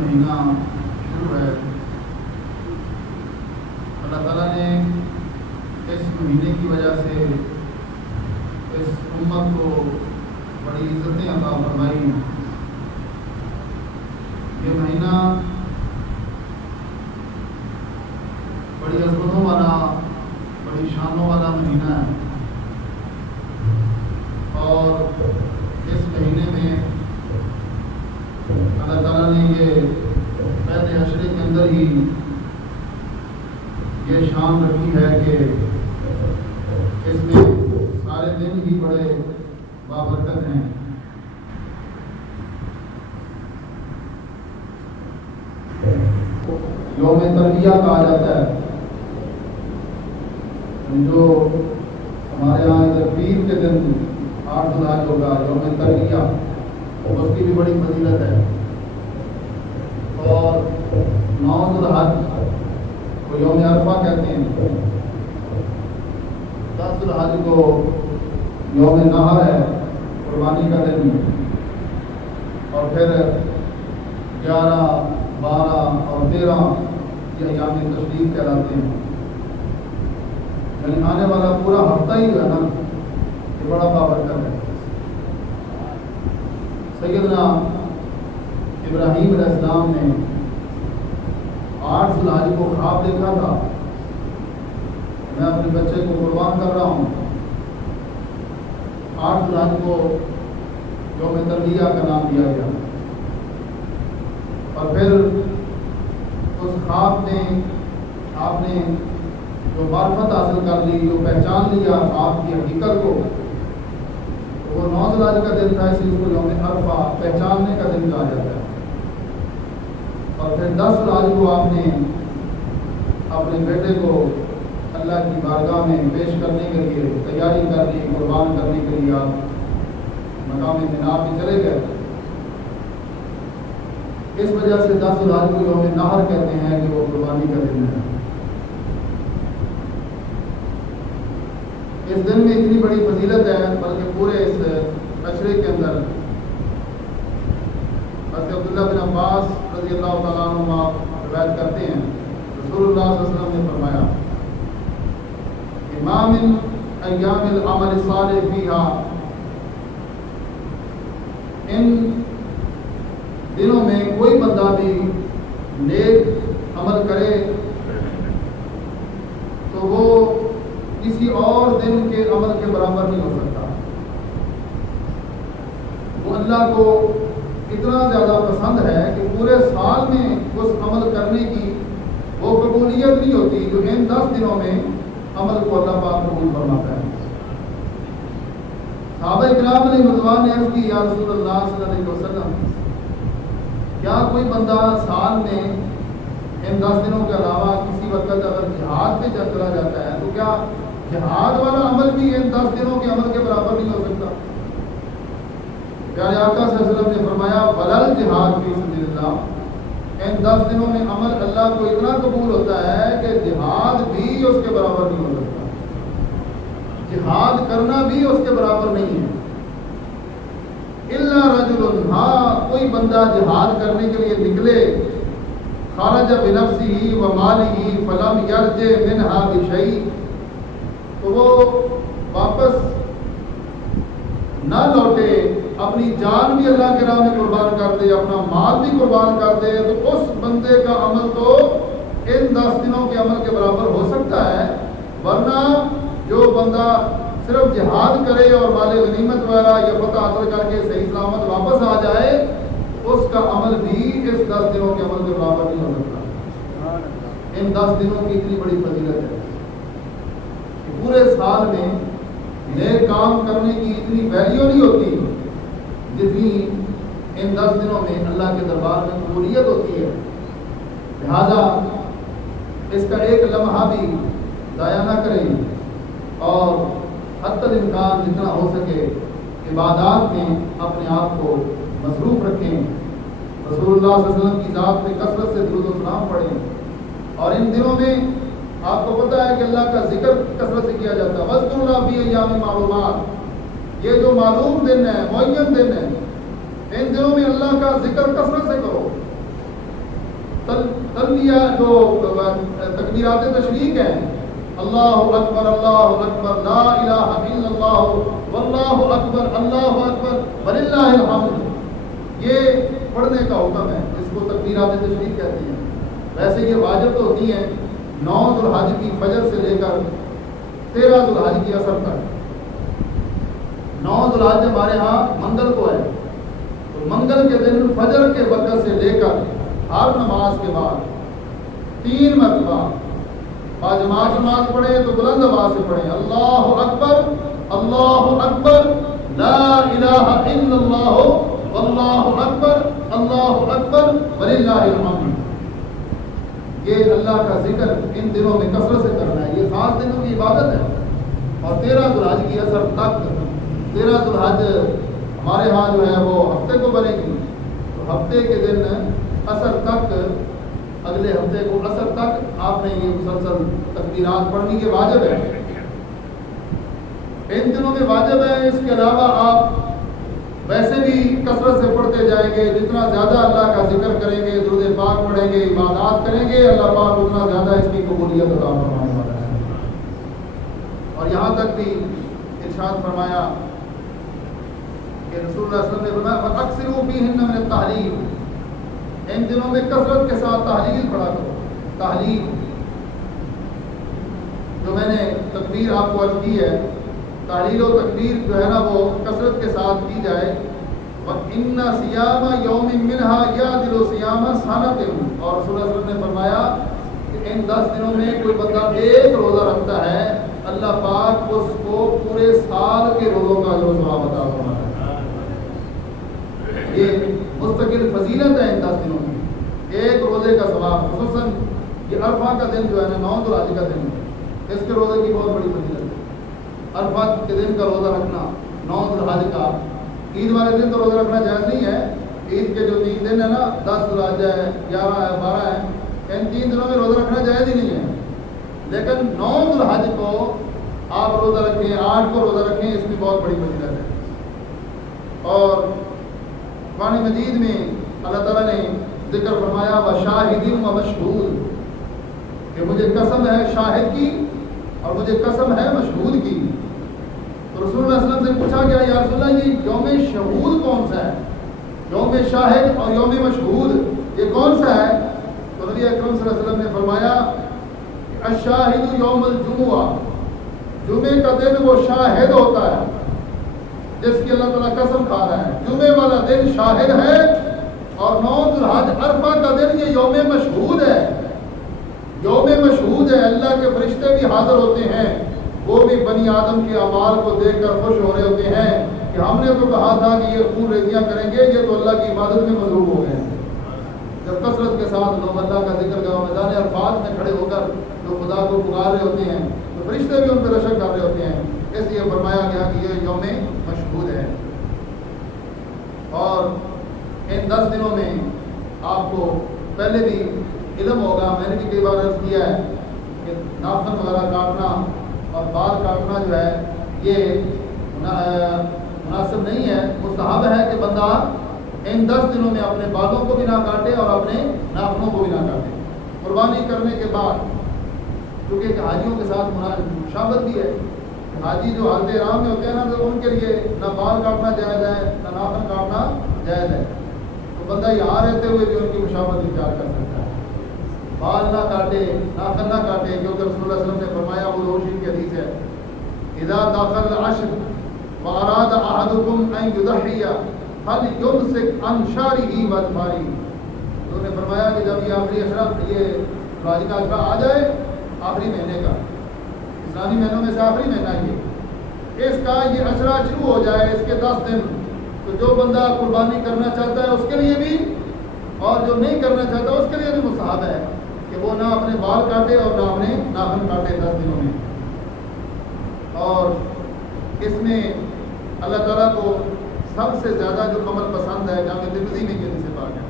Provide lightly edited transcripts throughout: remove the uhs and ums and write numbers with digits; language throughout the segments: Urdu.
مہینہ شروع ہے، اللہ تعالیٰ نے اس مہینے کی وجہ سے اس امت کو بڑی عزتیں عطا فرمائی ہیں۔ یہ مہینہ بڑی عظمتوں والا، بڑی شانوں والا مہینہ ہے، اور اس مہینے میں اللہ تعالیٰ نے یہ پہلے عشرے کے اندر ہی یہ شان رکھی ہے کہ اس میں سارے دن ہی بڑے بابرکت ہیں۔ یوم تربیہ کہا جاتا ہے، جو ہمارے یہاں ادھر پیر کے دن 8 ذو الحج ہوگا، یوم تربیہ، اس کی بھی بڑی فضیلت ہے۔ اور 9 ذو الحج کو یوم عرفہ کہتے ہیں، 10 ذو الحج کو یوم نحر ہے، قربانی کا دن، اور پھر 11، 12 اور 13 یہ ایام تشریق کہلاتے ہیں۔ یعنی آنے والا پورا ہفتہ ہی جو ہے نا، یہ بڑا بابرکت ہے۔ سیدنا ابراہیم علیہ السلام نے 8 ذو الحج کو خواب دیکھا تھا، میں اپنے بچے کو قربان کر رہا ہوں۔ 8 ذو الحج کو یوم تربیہ کا نام دیا گیا، اور پھر اس خواب میں آپ نے جو معرفت حاصل کر لی، جو پہچان لیا خواب کی حقیقت کو، تو وہ 9 ذو الحج کا دن تھا، اس لیے اس کو یوم عرفہ پہچاننے کا دن کہا جاتا ہے۔ اور پھر 10 ذو الحج کو آپ نے اپنے بیٹے کو اللہ کی بارگاہ میں پیش کرنے کے لیے تیاری کر لی، قربان کرنے کے لیے آپ مقام منا پہ چلے گئے۔ اس وجہ سے 10 ذو الحج کو یوم نحر کہتے ہیں کہ وہ قربانی کا دن ہے۔ اس دن میں اتنی بڑی فضیلت ہے، بلکہ پورے اس عشرے کے اندر حضرت عبداللہ بن عباس رضی اللہ تعالیٰ عنہ روایت کرتے ہیں، رسول اللہ صلی اللہ علیہ وسلم نے فرمایا کہ ما من ایام العمل الصالح فیہا، ان دنوں میں کوئی بندہ بھی نیک عمل کرے تو وہ کسی اور دن کے عمل کے برابر نہیں ہو سکتا۔ وہ اللہ کو اتنا زیادہ پسند ہے کہ پورے سال میں اس عمل کرنے کی وہ قبولیت نہیں ہوتی جو ان 10 دنوں میں عمل کو اللہ پاک قبول فرماتا ہے۔ صحابہ کرام علیہ رضوان نے عرض کی، یا رسول اللہ صلی اللہ علیہ وسلم، کیا کوئی بندہ سال میں ان 10 دنوں کے علاوہ کسی وقت اگر جہاد پہ چلا جاتا ہے تو کیا جہاد والا عمل بھی ان 10 دنوں کے عمل کے برابر نہیں ہو سکتا؟ پیارے آقا صلی اللہ علیہ وسلم نے فرمایا، بلل جہاد فی سبیل اللہ، ان 10 دنوں میں عمل اللہ کو اتنا قبول ہوتا ہے کہ جہاد بھی اس کے برابر نہیں ہو سکتا، جہاد کرنا بھی اس کے برابر نہیں ہے۔ الا رجل، ہاں کوئی بندہ جہاد کرنے کے لیے نکلے، خرج بنفسہ و مالہ فلم یرجع منہا بشیء، تو وہ واپس نہ لوٹے، اپنی جان بھی اللہ کے راہ میں قربان کر دے، اپنا مال بھی قربان کر دے، تو اس بندے کا عمل تو ان 10 دنوں کے عمل کے برابر ہو سکتا ہے۔ ورنہ جو بندہ صرف جہاد کرے اور مال غنیمت وغیرہ یا فتح حاصل کر کے صحیح سلامت واپس آ جائے، اس کا عمل بھی اس 10 دنوں کے عمل کے برابر نہیں ہو سکتا۔ ان 10 دنوں کی اتنی بڑی فضیلت ہے کہ پورے سال میں نیک کام کرنے کی اتنی ویلیو نہیں ہوتی جتنی ان 10 دنوں میں اللہ کے دربار میں قبولیت ہوتی ہے۔ لہذا اس کا ایک لمحہ بھی ضائع نہ کریں، اور حتی الامکان جتنا ہو سکے عبادات میں اپنے آپ کو مصروف رکھیں، رسول اللہ صلی اللہ علیہ وسلم کی ذات پہ کثرت سے درود و سلام پڑھیں، اور ان دنوں میں آپ کو پتہ ہے کہ اللہ کا ذکر کثرت سے کیا جاتا ہے۔ وَاذْكُرُوا اللَّهَ فِي أَيَّامٍ مَّعْلُومَاتٍ، یہ جو معلوم دن ہے، معین دن ہے، ان دنوں میں اللہ کا ذکر کثرت سے کرو۔ تلبیہ جو تکبیرات تشریق ہیں، اللہ اکبر لا الہ الا اللہ واللہ اکبر وللہ الحمد، یہ پڑھنے کا حکم ہے، اس کو تکبیرات تشریق کہتے ہیں۔ ویسے یہ واجب تو ہوتی ہیں 9 ذوالحج کی فجر سے لے کر 13 ذوالحج کی عصر تک۔ 9 ذوالحج ہمارے ہاں منگل کو ہے، تو منگل کے دن فجر کے وقت سے لے کر ہر نماز کے بعد 3 مرتبہ باجماعت نماز پڑھیں تو بلند آواز سے پڑھیں، اللہ اکبر لا الہ الا اللہ واللہ اکبر وللہ الحمد۔ یہ اللہ کا ذکر ان دنوں میں کثرت سے کرنا ہے، یہ خاص دنوں کی عبادت ہے۔ اور 13 ذوالحج کی عصر تک، 13 ذوالحج ہمارے ہاں جو ہے وہ ہفتے کو بنے گی، تو ہفتے کے دن عصر تک، اگلے ہفتے کو عصر تک آپ نے یہ مسلسل تکبیرات پڑھنی کے واجب ہے، ان دنوں میں واجب ہے۔ اس کے علاوہ آپ ویسے بھی کثرت سے پڑھتے جائیں گے، جتنا زیادہ اللہ کا ذکر کریں گے، درود پاک پڑھیں گے، عبادات کریں گے، اللہ پاک اتنا زیادہ اس کی قبولیت عطا فرمانے والا ہے۔ اور یہاں تک بھی ارشاد فرمایا کہ رسول اللہ صلی اللہ علیہ وسلم نے فرمایا فَأَكْثِرُوا فِيهِنَّ مِنَ التَّحْلِيلِ، ان دنوں میں کثرت کے ساتھ تحلیل پڑھا کرو۔ تحلیل جو میں نے تکبیر آپ کو عرض کی ہے، تحلیل و تکبیر جو ہے نا وہ کثرت کے ساتھ کی جائے۔ وَإِنَّ صِيَامَ يَوْمٍ مِّنْهَا يَعْدِلُ صِيَامَ سَنَةٍ، اور رسول اللہ صلی اللہ علیہ وسلم نے فرمایا کہ ان 10 دنوں میں کوئی بندہ ایک روزہ رکھتا ہے، اللہ پاک اس کو پورے سال کے روزوں کا جو ثواب عطا فرماتا ہے۔ یہ مستقل فضیلت ہے ان 10 دنوں میں، ایک روزے کا ثواب، خصوصاً یہ عرفہ کا دن جو ہے نا 9 ذوالحج کا دن، اس کے روزے کی بہت بڑی فضیلت ہے۔ عرفہ کے دن کا روزہ رکھنا، 9 ذوالحج کا، عید والے دن تو روزہ رکھنا جائز نہیں ہے، عید کے جو 3 دن ہے نا 10 ذوالحج ہے، 11 ہے، 12 ہے، ان 3 دنوں میں روزہ رکھنا جائز ہی نہیں ہے، لیکن 9 ذوالحج کو آپ روزہ رکھیں، 8 کو روزہ رکھیں، اس کی بہت بڑی فضیلت ہے۔ اور قرآن مجید میں اللہ تعالیٰ نے ذکر فرمایا وَشَاهِدٍ وَمَشْهُودٍ، کہ مجھے قسم ہے شاہد کی اور مجھے قسم ہے مشہود کی۔ تو رسول اللہ صلی اللہ علیہ وسلم سے پوچھا گیا یا رسول اللہ یہ یوم شہود کون سا ہے، یوم شاہد اور یوم مشہود یہ کون سا ہے؟ تو نبی اکرم صلی اللہ علیہ وسلم نے فرمایا الشاہد یوم الجمعہ، جمعے کا دن وہ شاہد ہوتا ہے جس کی اللہ تعالیٰ قسم کھا رہا ہے، جمعے والا دن شاہد ہے، اور 9 ذوالحج عرفہ کا دن یہ یوم مشہود ہے، یوم مشہود ہے، اللہ کے فرشتے بھی حاضر ہوتے ہیں، وہ بھی بنی آدم کے اعمال کو دیکھ کر خوش ہو رہے ہوتے ہیں کہ ہم نے تو کہا تھا کہ یہ خون ریزیاں کریں گے، یہ تو اللہ کی عبادت میں مصروف ہو گئے ہیں۔ جب کثرت کے ساتھ لوگ اللہ کا ذکر کا میدان عرفات میں کھڑے ہو کر جو خدا کو پکار رہے ہوتے ہیں تو فرشتے بھی ان پہ رشک کر رہے ہوتے ہیں، اس لیے فرمایا گیا کہ یہ یوم مشہود ہے۔ اور ان 10 دنوں میں آپ کو پہلے بھی علم ہوگا، میں نے بھی کئی بار عرض کیا ہے کہ ناخن وغیرہ کاٹنا اور بال کاٹنا جو ہے یہ مناسب نہیں ہے، مستحب ہے کہ بندہ ان 10 دنوں میں اپنے بالوں کو بھی نہ کاٹے اور اپنے ناخنوں کو بھی نہ کاٹے۔ قربانی کرنے کے بعد کیونکہ حاجیوں کے ساتھ مشابہت بھی ہے، حاجی جو حالت احرام میں ہوتے ہیں نا تو ان کے لیے نہ بال کاٹنا جائز ہے نہ ناخن کاٹنا جائز ہے، تو بندہ یہاں رہتے ہوئے بھی ان کی مشابہت اختیار کر سکتا ہے، بال نہ کاٹے ناخن نہ کاٹے، کیونکہ رسول اللہ صلی اللہ علیہ وسلم نے فرمایا، وہ روشن کی حدیث ہے اذا دخل العشر واراد احدكم ان يضحي فليمسك عن شعره واظفاره، انہوں نے فرمایا کہ جب یہ آخری اشرا یہ ذوالحج کا اشرا آ جائے، آخری مہینے کا، اسلامی مہینوں میں سے آخری مہینہ یہ اس کا یہ اشرا شروع ہو جائے، اس کے 10 دن، تو جو بندہ قربانی کرنا چاہتا ہے اس کے لیے بھی اور جو نہیں کرنا چاہتا اس کے لیے بھی مستحب ہے کہ وہ نہ اپنے بال کاٹے اور نہ اپنے ناخن کاٹے 10 دنوں میں۔ اور اس میں اللہ تعالیٰ کو سب سے زیادہ جو عمل پسند ہے، جامع ترمذی میں یہ حدیث پاک ہے،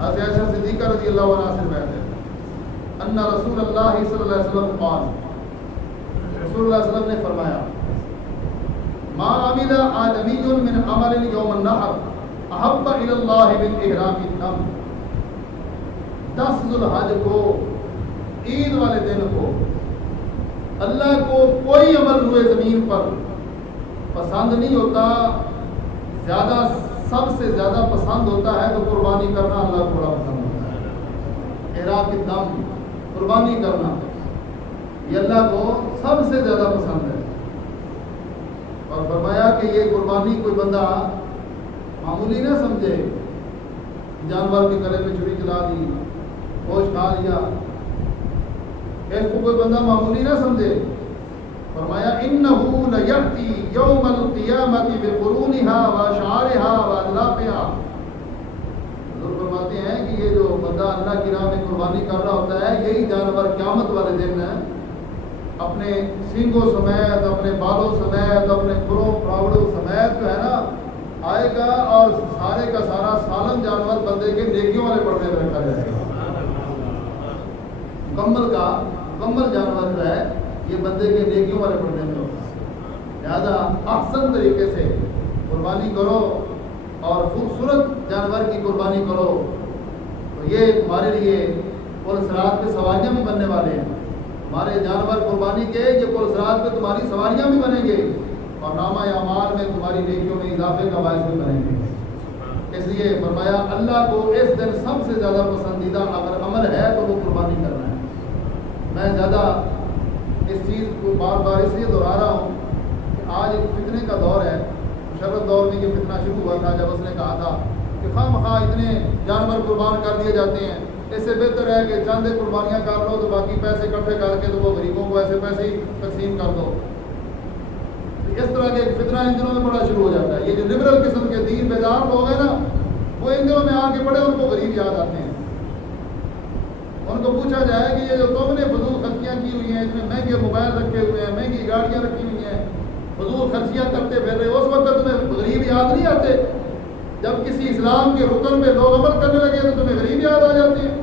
حضرت عائشہ صدیقہ رضی اللہ عنہا سے روایت ہے ان رسول اللہ صلی اللہ علیہ وسلم قال، رسول اللہ صلی اللہ علیہ وسلم نے فرمایا ما عمل آدمی من عمل یوم النحر احب الی اللہ من احرام الدم، 10 ذوالحج کو عید والے دن کو اللہ کو کوئی عمل روئے زمین پر پسند نہیں ہوتا، زیادہ سب سے زیادہ پسند ہوتا ہے تو قربانی کرنا اللہ کو بڑا پسند ہوتا ہے۔ احراق الدم، قربانی کرنا یہ اللہ کو سب سے زیادہ پسند ہے۔ اور فرمایا کہ یہ قربانی کوئی بندہ معمولی نہ سمجھے، جانور کے گلے میں چھری چلا دی، گوشت کھا لیا، اس کو کوئی بندہ معمولی نہ سمجھے۔ فرمایا انہو لیأتی یوم القیامت بقرونہا واشعارہا واذلافہا۔ حضور فرماتے ہیں کہ یہ جو بندہ اللہ کی راہ میں قربانی کر رہا ہوتا ہے، یہی جانور قیامت والے دن اپنے سینگوں سمیت، اپنے بالوں سمیت، اپنے کھروں پراوڑوں سمیت جو ہے نا آئے گا، اور سارے کا سارا سالم جانور بندے کے نیکیوں والے پڑھنے میں رکھا جائے گا۔ مکمل جانور جو ہے یہ بندے کے نیکیوں والے پڑھنے میں ہوگا۔ لہذا احسن طریقے سے قربانی کرو اور خوبصورت جانور کی قربانی کرو، تو یہ تمہارے لیے پل صراط پہ سواریاں بھی بننے والے ہیں۔ ہمارے جانور قربانی کے یہ پل صراط پہ تمہاری سواریاں بھی بنیں گے، اور نامہ اعمال میں تمہاری نیکیوں میں اضافے کا باعث بھی بنیں گے۔ اس لیے فرمایا اللہ کو اس دن سب سے زیادہ پسندیدہ اگر عمل ہے تو وہ قربانی کرنا ہے۔ میں زیادہ اس چیز کو بار بار اس لیے دہرا رہا ہوں کہ آج ایک فتنے کا دور ہے۔ مشرف دور میں یہ فتنہ شروع ہوا تھا جب اس نے کہا تھا کہ خواہ مخواہ اتنے جانور قربان کر دیے جاتے ہیں، اس سے بہتر ہے کہ چند قربانیاں کر لو تو باقی پیسے اکٹھے کر کے تو وہ غریبوں کو ایسے پیسے ہی تقسیم کر دو۔ اس طرح کے ایک فتنہ ان دنوں میں بڑا شروع ہو جاتا ہے۔ یہ جو لبرل قسم کے دین بیدار لوگ ہیں نا، وہ ان دنوں میں آ کے بڑے ان کو غریب یاد آتے ہیں۔ ان کو پوچھا جائے کہ یہ جو تم نے فضول خرچیاں کی ہوئی ہیں، اس میں مہنگے موبائل رکھے ہوئے ہیں، مہنگی گاڑیاں رکھی ہوئی ہیں، فضول خرچیاں کرتے پھر رہے، اس وقت تمہیں غریب یاد نہیں آتے؟ جب کسی اسلام کے رکن پہ لوگ عمل کرنے لگے تو تمہیں غریب یاد آ جاتے ہیں۔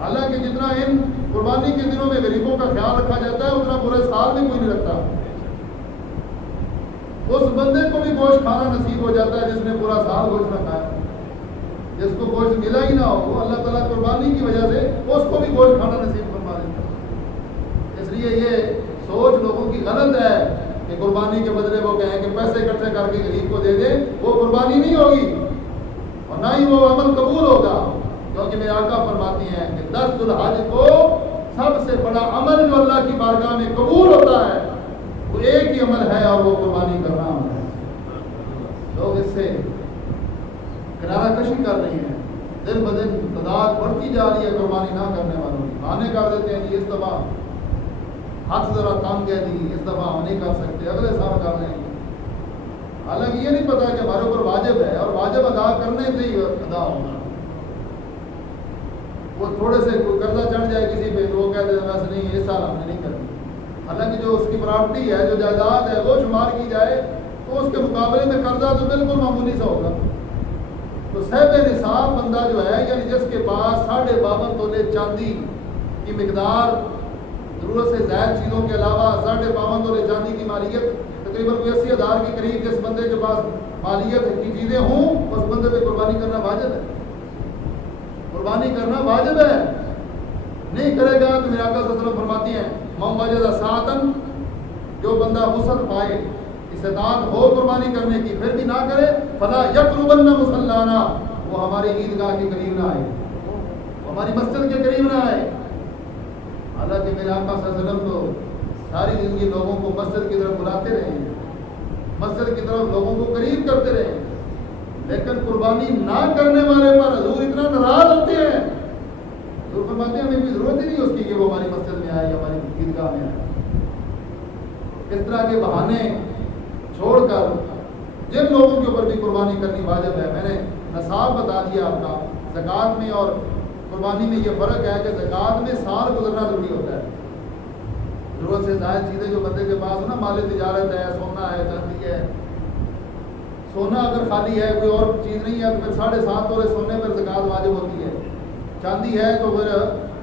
حالانکہ جتنا ان قربانی کے دنوں میں غریبوں کا خیال رکھا جاتا ہے اتنا پورے سال میں کوئی نہیں رکھتا۔ اس بندے کو بھی گوشت کھانا نصیب ہو جاتا ہے جس نے پورا سال گوشت نہ کھایا، جس کو گوشت ملا ہی نہ ہو، اللہ تعالیٰ قربانی کی وجہ سے اس کو بھی گوشت کھانا نصیب فرما دیتا ہے۔ اس لیے یہ سوچ لوگوں کی غلط ہے کہ قربانی کے بدلے وہ کہیں کہ پیسے اکٹھے کر کے غریب کو دے دیں، وہ قربانی نہیں ہوگی اور نہ ہی وہ عمل قبول ہوگا، کیونکہ میرے آقا فرماتی ہیں کہ 10 ذوالحج کو سب سے بڑا عمل جو اللہ کی بارگاہ میں قبول ہوتا ہے وہ ایک ہی عمل ہے، اور وہ قربانی کرنا ہے۔ لوگ اس سے کنارہ کشی کر رہی ہیں، دن بدن تعداد بڑھتی جا رہی ہے قربانی نہ کرنے والوں کی۔ بہانے کر دیتے ہیں جی اس دفعہ ہاتھ ذرا تنگ ہے جی، اس دفعہ ہم نہیں کر سکتے، اگلے سال کر لیں گے۔ حالانکہ یہ نہیں پتا کہ ہمارے اوپر واجب ہے، اور واجب ادا کرنے سے ہی ادا ہوگا۔ وہ تھوڑے سے کوئی قرضہ چڑھ جائے کسی پہ تو وہ کہتے ہیں ویسے نہیں، اس سال ہم نے نہیں کرنی۔ حالانکہ جو اس کی پراپرٹی ہے، جو جائیداد ہے، وہ شمار کی جائے تو اس کے مقابلے میں قرضہ تو بالکل معمولی سا ہوگا۔ تو صاحب نصاب بندہ جو ہے، یعنی جس کے پاس 52.5 تولے چاندی کی مقدار، ضرورت سے زائد چیزوں کے علاوہ 52.5 تولے چاندی کی مالیت، تقریباً 80,000 کے قریب جس بندے کے پاس مالیت کی چیزیں ہوں، اس بندے پہ قربانی کرنا واجب ہے۔ قربانی کرنا واجب ہے، نہیں کرے گا تو میرے آقا صلی اللہ علیہ وسلم فرماتی ہیں من وجد ساعتاً، جو بندہ وسعت پائے، استطاعت ہو قربانی کرنے کی، پھر بھی نہ کرے، فلا یقربن مصلانا، وہ ہماری عیدگاہ کے قریب نہ آئے، وہ ہماری مسجد کے قریب نہ آئے۔ حالانکہ میرے آقا صلی اللہ علیہ وسلم تو ساری زندگی لوگوں کو مسجد کی طرف بلاتے رہے ہیں، مسجد کی طرف لوگوں کو قریب کرتے رہے ہیں، لیکن قربانی نہ کرنے والے پر حضور اتنا ناراض ہوتے ہیں۔ حضور فرماتے ہیں ہمیں کوئی ضرورت ہی نہیں اس کی کہ وہ ہماری مسجد میں آئے یا ہماری عیدگاہ میں آئے۔ اس طرح کے بہانے چھوڑ کر جن لوگوں کے اوپر بھی قربانی کرنی واجب ہے، میں نے نصاب بتا دیا آپ کا۔ زکوٰۃ میں اور قربانی میں یہ فرق ہے کہ زکوٰۃ میں سال گزرنا ضروری ہوتا ہے۔ ضرورت سے زائد چیزیں جو بندے کے پاس ہو نا، مال تجارت ہے، سونا ہے، چاندی ہے، سونا اگر خالی ہے کوئی اور چیز نہیں ہے تو پھر 7.5 تولے سونے پر زکوٰۃ واجب ہوتی ہے۔ چاندی ہے تو پھر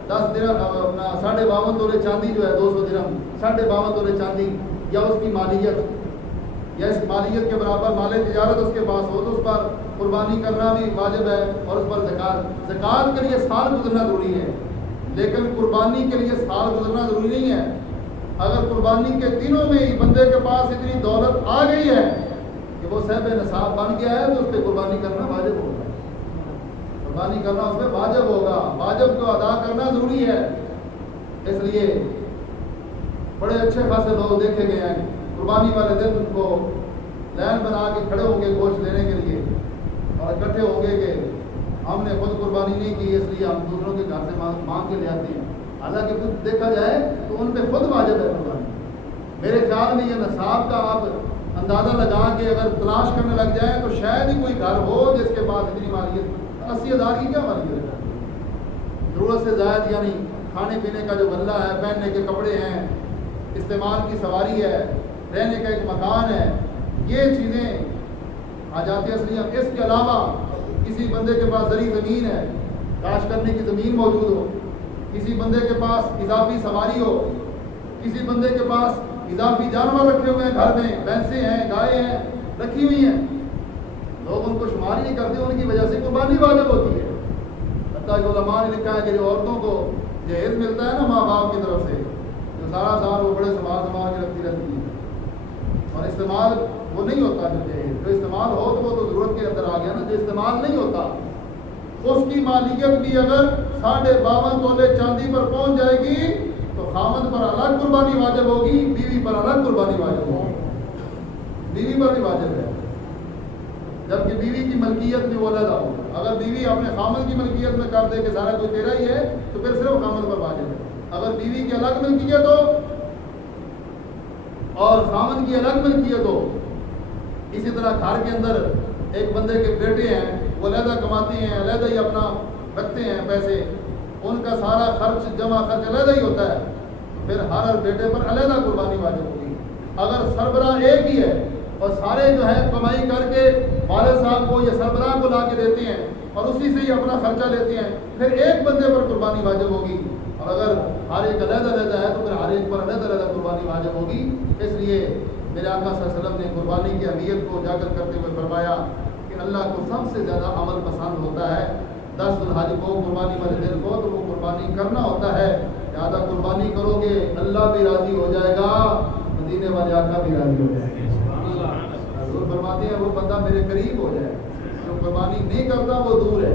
10 درہم، اپنا 52.5 تولے چاندی جو ہے 200 درہم، 52.5 تولے چاندی یا اس کی مالیت یا اس مالیت کے برابر مال تجارت اس کے پاس ہو تو اس پر قربانی کرنا بھی واجب ہے، اور اس پر زکوٰۃ کے لیے سال گزرنا ضروری ہے، لیکن قربانی کے لیے سال گزرنا ضروری نہیں ہے۔ اگر قربانی کے دنوں میں ہی بندے کے پاس اتنی دولت آ گئی ہے کہ وہ صاحب نصاب بن گیا ہے تو اس پہ قربانی کرنا واجب ہوگا، قربانی کرنا اس پہ واجب ہوگا، واجب کو ادا کرنا ضروری ہے۔ اس لیے بڑے اچھے خاصے لوگ دیکھے گئے ہیں قربانی والے دن ان کو لائن بنا کے کھڑے ہوں گے گوشت لینے کے لیے، اور اکٹھے ہوں گے کہ ہم نے خود قربانی نہیں کی اس لیے ہم دوسروں کے گھر سے مانگ کے لے آتے ہیں، حالانکہ خود دیکھا جائے تو ان پہ خود واجب ہے قربانی۔ میرے خیال میں یہ نصاب کا آپ اندازہ لگا کے اگر تلاش کرنے لگ جائیں تو شاید ہی کوئی گھر ہو جس کے پاس اتنی مالیت 80,000 کی کیا مالیت ہے، ضرورت سے زائد، یعنی کھانے پینے کا جو غلہ ہے، پہننے کے کپڑے ہیں، استعمال کی سواری ہے، رہنے کا ایک مکان ہے، یہ چیزیں آ جاتی ہیں۔ اس لیے اس کے علاوہ کسی بندے کے پاس زرعی زمین ہے، کاشت کرنے کی زمین موجود ہو، کسی بندے کے پاس اضافی سواری ہو، کسی بندے کے پاس اضافی جانور رکھے ہوئے ہیں گھر میں، بھینسیں ہیں، گائے ہیں رکھی ہوئی ہیں، لوگ ان کو شمار ہی نہیں کرتے، ان کی وجہ سے قربانی واجب ہوتی ہے۔ حتیٰ کہ علماء نے لکھا ہے کہ جو عورتوں کو جہیز ملتا ہے نا ماں باپ کی طرف سے، جو سارا سال وہ بڑے سنبھال کے رکھتی رہتی ہے، اور استعمال وہ نہیں ہوتا، جو استعمال ہو تو وہ تو ضرورت کے اندر آ گیا نا، جو استعمال نہیں ہوتا اس کی مالیت بھی اگر 52.5 تولے چاندی پر پہنچ جائے گی تو خامد پر الگ قربانی واجب ہوگی، بیوی پر الگ قربانی واجب ہوگی، بیوی پر بھی واجب ہے، جبکہ بیوی کی ملکیت میں وہ علیحدہ ہو۔ اگر بیوی اپنے خامد کی ملکیت میں کر دے کہ سارا کوئی تیرا ہی ہے تو پھر صرف خامد پر واجب ہے۔ اگر بیوی کی الگ ملکیت ہو اور خامد کی الگ ملکیت ہو، اسی طرح گھر کے اندر ایک بندے کے بیٹے ہیں، وہ علیحدہ کماتے ہیں، علیحدہ ہی اپنا رکھتے ہیں پیسے، ان کا سارا خرچ جمع خرچ علیحدہ ہی ہوتا ہے، پھر ہر بیٹے پر علیحدہ قربانی واجب ہوگی۔ اگر سربراہ ایک ہی ہے اور سارے جو ہے کمائی کر کے والد صاحب کو یا سربراہ کو لا کے دیتے ہیں اور اسی سے ہی اپنا خرچہ لیتے ہیں، پھر ایک بندے پر قربانی واجب ہوگی، اور اگر ہر ایک علیحدہ علیحدہ ہے تو پھر ہر ایک پر علیحدہ علیحدہ قربانی واجب ہوگی۔ اس لیے میرے آقا صلی اللہ علیہ وسلم نے قربانی کی اہمیت کو اجاگر کرتے ہوئے فرمایا کہ اللہ کو سب سے زیادہ عمل پسند ہوتا ہے 10 ذو الحج کو، قربانی والے دن کو، تو وہ قربانی کرنا ہوتا ہے، زیادہ قربانی کرو گے اللہ بھی راضی ہو جائے گا، مدینے والے آقا بھی راضی ہو جائے گا۔ حضور فرماتے ہیں وہ بندہ میرے قریب ہو جائے، جو قربانی نہیں کرتا وہ دور ہے،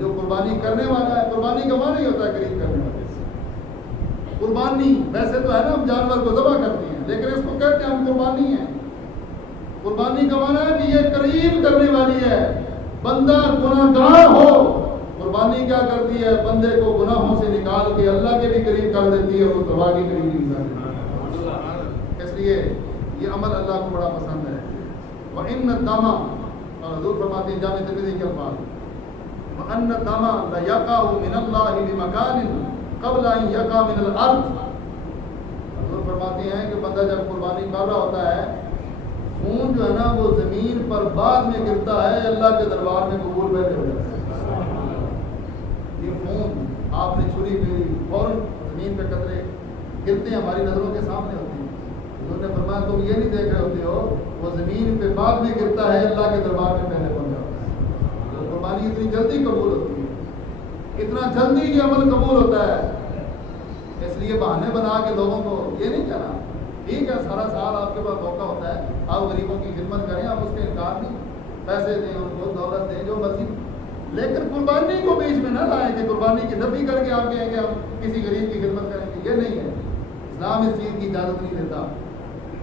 جو قربانی کرنے والا ہے، قربانی کا معنی ہی ہوتا ہے قریب کرنے والا۔ قربانی ویسے تو ہے نا ہم جانور کو ذبح کرتے ہیں، لیکن اس کو کہتے ہیں ہم قربانی ہیں۔ قربانی کا معنی ہے کہ یہ قریب کرنے والی ہے، بندہ گناہگار ہو، قربانی کیا کرتی ہے؟ بندے کو گناہوں سے نکال کے اللہ کے بھی قریب کر دیتی ہے اور اس دعا کے قریب بھی کر دیتی ہے۔ اس لیے یہ عمل اللہ کو بڑا پسند ہے۔ وَإِنَّ الدَّمَ، اور حضور فرماتے ہیں جامع ترمذی کے الفاظ، وَأَنَّ الدَّمَ لَيَقَعُ مِنَ اللَّهِ بِمَكَانٍ قبل ان یقع من الارض۔ حضور فرماتے ہیں کہ بندہ جب قربانی کر رہا ہوتا ہے، خون جو ہے نا وہ زمین پر بعد میں گرتا ہے، اللہ کے دربار میں قبول پہلے ہو جاتا ہے۔ یہ خون آپ نے چھری پھیری، فوراً زمین پہ قطرے گرتے ہیں، ہماری نظروں کے سامنے ہوتے ہیں۔ حضور نے فرمایا تم یہ نہیں دیکھ رہے ہوتے ہو، وہ زمین پہ بعد میں گرتا ہے، اللہ کے دربار میں پہلے پہنچ جاتا ہے۔ قربانی اتنی جلدی قبول ہوتی ہے، اتنا جلدی یہ عمل قبول ہوتا ہے۔ اس لیے بہانے بنا کے لوگوں کو یہ نہیں کہنا ٹھیک ہے سارا سال آپ کے پاس موقع ہوتا ہے، آپ غریبوں کی خدمت کریں، آپ اس کے انکار نہیں، پیسے دیں ان کو، دولت دیں، جو مرضی، لیکن قربانی کو بیچ میں نہ لائیں کہ قربانی کی نفی کر کے آپ کہیں کہ ہم کسی غریب کی خدمت کریں گے، یہ نہیں ہے، اسلام اس چیز کی اجازت نہیں دیتا۔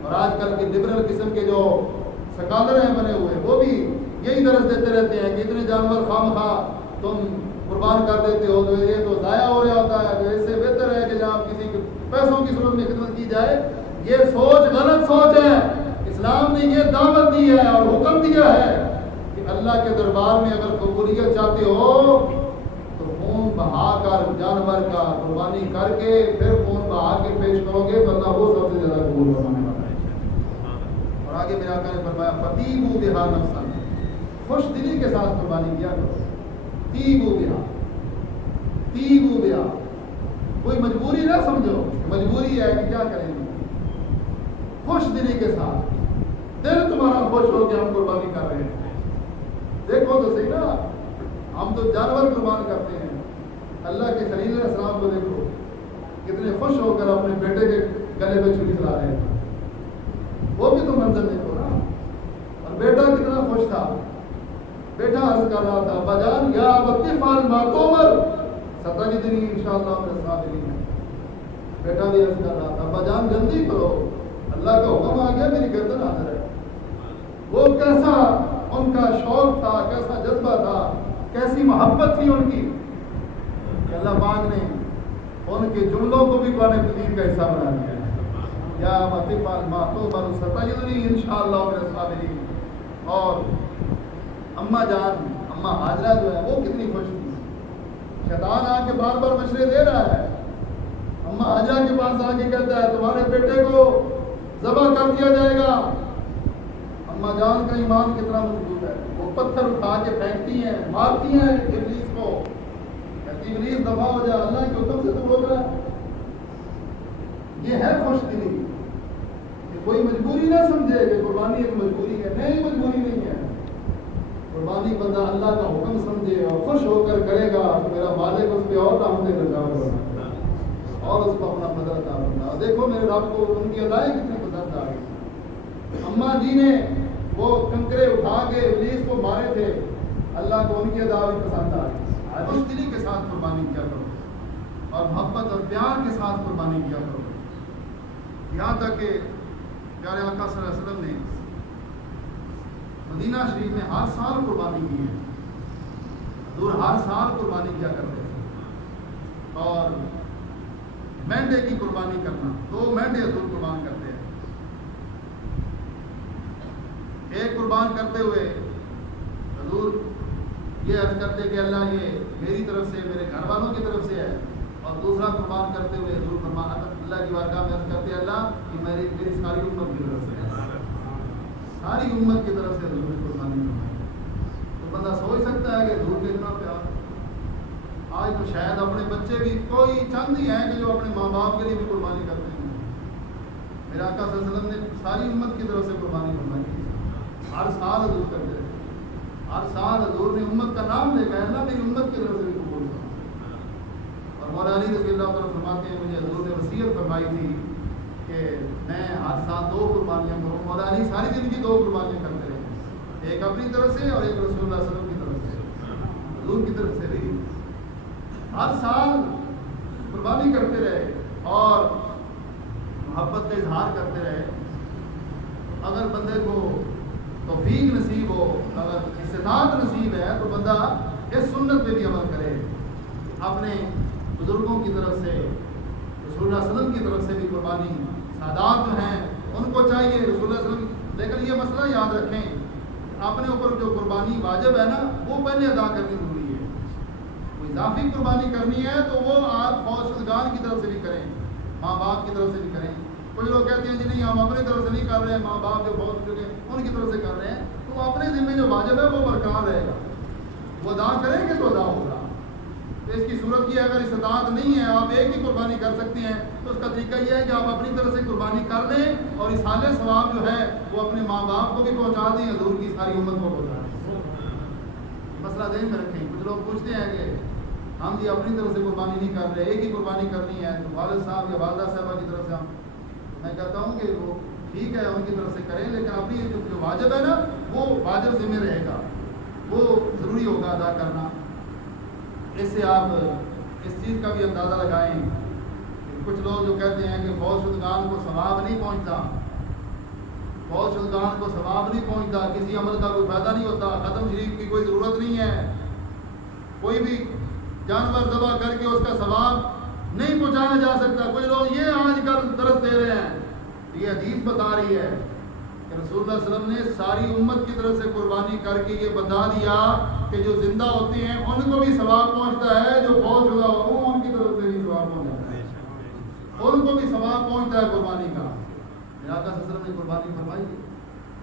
اور آج کل کے لبرل قسم کے جو سکالر ہیں بنے ہوئے، وہ بھی یہی درس دیتے رہتے ہیں کہ اتنے جانور خام خواہ تم قربان کر دیتے ہو تو یہ تو ضائع ہو رہا ہوتا ہے، تو اس سے بہتر ہے کہ جہاں کسی کے پیسوں کی صورت میں خدمت کی جائے۔ یہ سوچ غلط سوچ ہے۔ اسلام نے یہ دعوت دی ہے اور حکم دیا ہے کہ اللہ کے دربار میں اگر قبولیت چاہتے ہو تو خون بہا کر جانور کا قربانی کر کے پھر خون بہا کے پیش کرو گے تو اللہ وہ سب سے زیادہ قبول فرمانے والا ہے۔ اور آگے میرے آقا نے فرمایا فَطِيبُوا بِهَا نَفْسًا، خوش دلی کے ساتھ قربانی کیا کرو۔ تیبو بیا، کوئی مجبوری نہ سمجھو، مجبوری ہے کہ کیا کریں گے، خوش دلی کے ساتھ دل تمہارا خوش ہو کہ ہم قربانی کر رہے ہیں. دیکھو تو صحیح نا، ہم تو جانور قربان کرتے ہیں، اللہ کے خلیل علیہ السلام کو دیکھو کتنے خوش ہو کر اپنے بیٹے کے گلے پہ چھری چلا رہے ہیں. وہ بھی تو منظر دیکھو نا. اور بیٹا کتنا خوش تھا. بیٹا عرض کر رہا تھا ابا جان یا ابت افعل ما تؤمر ستجدنی انشاءاللہ من الصابرین. بیٹا بھی عرض کر رہا تھا ابا جان جلدی کرو، اللہ کا حکم آ گیا، میری گردن حاضر ہے. وہ کیسا ان کا شوق تھا، کیسا جذبہ تھا، کیسی محبت تھی ان کی کہ اللہ پاک نے ان کے جملوں کو بھی قرآن مجید کا حصہ بنا دیا ہے. یا ابت افعل ما تؤمر ستجدنی انشاءاللہ من الصابرین. اور اماں جان، اماں ہاجرہ جو ہے وہ کتنی خوش تھی. شیطان آ کے بار بار مشورے دے رہا ہے. اماں ہاجرہ کے پاس آ کے کہتا ہے تمہارے بیٹے کو ذبح کر دیا جائے گا. اماں جان کا ایمان کتنا مضبوط ہے. وہ پتھر اٹھا کے پھینکتی ہیں، مارتی ہیں ابلیس کو، کہتی ابلیس دفع ہو جائے، اللہ کے حکم سے تو روک رہا ہے. یہ ہے خوش دلی کہ کوئی مجبوری نہ سمجھے کہ قربانی ایک مجبوری ہے. نہیں، مجبوری نہیں ہے. قربانی بندہ اللہ کا حکم سمجھے اور خوش ہو کر کرے گا کہ میرا مالک اس پہ اور رحمت رضا ہوگا اور اس کو اپنا فضل عطا فرمائے. دیکھو میرے رب کو ان کی ادائیں کتنی پسند آ گئی. اماں جی نے وہ کنکرے اٹھا کے ابلیس کو مارے تھے، اللہ کو ان کی ادا بھی پسند آ گئی. خوش دلی کے ساتھ قربانی کیا کرو اور محبت اور پیار کے ساتھ قربانی کیا کرو. یہاں تک کہ پیارے آقا صلی اللہ علیہ وسلم نے مدینہ شریف میں ہر سال قربانی کی ہے. حضور ہر سال قربانی کیا کرتے تھے. اور مینڈے کی قربانی کرنا، 2 مینڈے حضور قربان کرتے ہیں. ایک قربان کرتے ہوئے حضور یہ عرض کرتے کہ اللہ یہ میری طرف سے، میرے گھر والوں کی طرف سے ہے. اور دوسرا قربان کرتے ہوئے حضور فرماتے اللہ کی بارگاہ میں عرض کرتے اللہ کہ میری ساری امت کی طرف سے ہے، ساری امت کی طرف سے حضور نے قربانی کروائی. تو بندہ سوچ سکتا ہے کہ حضور کے اتنا پیار. آج تو شاید اپنے بچے بھی کوئی چند ہی ہیں کہ جو اپنے ماں باپ کے لیے بھی قربانی کرتے ہیں. میرے آقا صلی اللہ علیہ وسلم نے ساری امت کی طرف سے قربانی کروائی. ہر سال حضور کرتے رہے. ہر سال حضور نے امت کا نام لے کر اللہ میری امت کی طرف سے بھی قبول کرا. اور مولا علی رضی اللہ عنہ فرماتے ہیں مجھے حضور نے وصیت فرمائی تھی کہ میں ہر سال 2 قربانیاں کروں. مولا علی ساری زندگی 2 قربانیاں کرتے رہے، ایک اپنی طرف سے اور ایک رسول اللہ صلی اللہ علیہ وسلم کی طرف سے، حضور کی طرف سے بھی. ہر سال قربانی کرتے رہے اور محبت کا اظہار کرتے رہے. اگر بندے کو توفیق نصیب ہو، اگر استطاعت نصیب ہے تو بندہ اس سنت پہ بھی عمل کرے. اپنے بزرگوں کی طرف سے، رسول اللہ صلی اللہ علیہ وسلم کی طرف سے بھی قربانی، سادات جو ہیں ان کو چاہیے رسول اللہ صلی اللہ علیہ وسلم. لیکن یہ مسئلہ یاد رکھیں، اپنے اوپر جو قربانی واجب ہے نا وہ پہلے ادا کرنی ضروری ہے. کوئی اضافی قربانی کرنی ہے تو وہ آپ فوج شدگان کی طرف سے بھی کریں، ماں باپ کی طرف سے بھی کریں. کچھ لوگ کہتے ہیں جی نہیں ہم اپنی طرف سے نہیں کر رہے ہیں، ماں باپ جو فوت ہو چکے ہیں ان کی طرف سے کر رہے ہیں. تو اپنے ذمہ جو واجب ہے وہ برقرار رہے گا، وہ ادا کریں گے تو ادا ہوگا. تو اس کی صورت یہ اگر استطاعت نہیں ہے، آپ ایک ہی قربانی کر سکتے ہیں تو اس کا طریقہ یہ ہے کہ آپ اپنی طرف سے قربانی کر لیں اور اصحال ثواب جو ہے وہ اپنے ماں باپ کو بھی پہنچا دیں، حضور کی ساری امت کو پہنچا دیں. مسئلہ ذہن میں رکھیں. کچھ لوگ پوچھتے ہیں کہ ہم جی اپنی طرف سے قربانی نہیں کر رہے، ایک ہی قربانی کرنی ہے تو والد صاحب یا والدہ صاحبہ کی طرف سے ہم، میں کہتا ہوں کہ وہ ٹھیک ہے ان کی طرف سے کریں، لیکن اپنی جو واجب ہے نا وہ واجب ذمہ رہے گا، وہ ضروری ہوگا ادا کرنا. اس سے آپ اس چیز کا بھی اندازہ لگائیں کہ کچھ لوگ جو کہتے ہیں کہ فوج شدگان کو ثواب نہیں پہنچتا، فوج شدگان کو ثواب نہیں پہنچتا، کسی عمل کا کوئی فائدہ نہیں ہوتا، ختم شریف کی کوئی ضرورت نہیں ہے، کوئی بھی جانور ذبح کر کے اس کا ثواب نہیں پہنچایا جا سکتا. کچھ لوگ یہ آج کل درس دے رہے ہیں. یہ حدیث بتا رہی ہے کہ رسول اللہ صلی اللہ علیہ وسلم نے ساری امت کی طرف سے قربانی کر کے یہ بتا دیا کہ جو زندہ ہوتے ہیں ان کو بھی ثواب پہنچتا ہے، جو فوت شدہ ہو ان کی طرف سے بھی ثواب پہنچتا ہے، ان کو بھی ثواب پہنچتا ہے قربانی کا. میرے آقا صلی اللہ علیہ وسلم نے قربانی فرمائی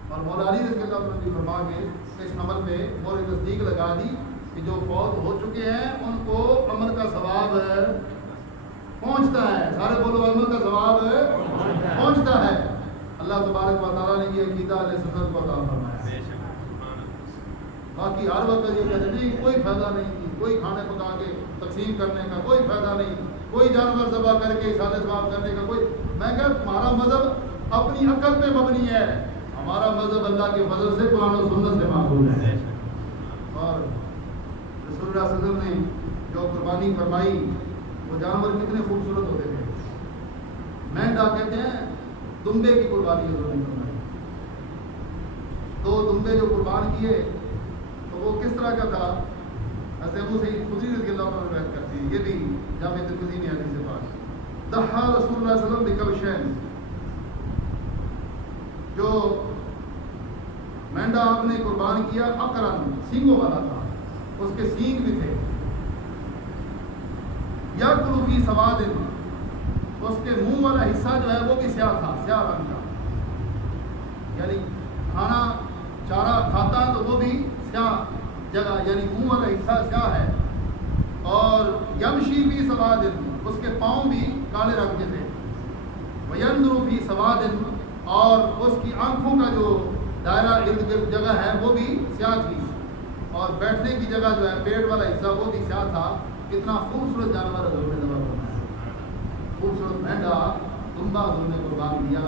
اور مولا علی رضی اللہ عنہ فرما کے اس عمل پہ مور تصدیق لگا دی کہ جو فوت ہو چکے ہیں ان کو عمل کا ثواب پہنچتا ہے. سارے بولو عمل کا ثواب پہنچتا ہے. اللہ تبارک و تعالیٰ نے یہ عقیدہ علیہ السلام کو عطا فرمایا. باقی ہر وقت یہ کہتے نہیں کوئی فائدہ نہیں، کوئی کھانے پکا کے تقسیم کرنے کا کوئی فائدہ نہیں، کوئی جانور ذبح کر کے اصالہ ثواب کرنے کا کوئی. میں کہا تمہارا مذہب اپنی عقل پہ مبنی ہے، ہمارا مذہب اللہ کے فضل سے قرآن و سنت سے معقول ہے. اور رسول اللہ صلی اللہ علیہ وسلم نے جو قربانی فرمائی وہ جانور کتنے خوبصورت ہوتے تھے. مینڈا کہتے ہیں دمبے کی قربانی حضور نے فرمائی. دو دمبے جو قربان کیے تو وہ کس طرح کا تھا؟ ایسے ابو سعید خدری رضی اللہ عنہ روایت کرتے ہیں، یہ بھی جامع ترمذی میں حدیث پاک. ضحى رسول اللہ صلی اللہ علیہ وسلم بکبشین، جو مینڈا آپ نے قربان کیا اقرن سینگوں والا تھا، اس کے سینگ بھی تھے. یاکل فی سواد، اس کے منہ والا حصہ جو ہے وہ بھی سیاہ تھا، سیاہ رنگ کا، یعنی کھانا چارہ کھاتا تو وہ بھی سیاہ جگہ، یعنی منہ والا حصہ سیاہ ہے. اور یمشی فی سواد، اس کے پاؤں بھی کالے رنگ کے تھے. وینظر فی سواد، اور اس کی آنکھوں کا جو دائرہ ارد گرد جگہ ہے وہ بھی سیاہ تھی. اور بیٹھنے کی جگہ جو ہے پیٹ والا حصہ وہ بھی سیاہ تھا. کتنا خوبصورت جانور حضور نے ذبح فرمایا، خوبصورت مینڈا دمبا حضور نے قربان کیا.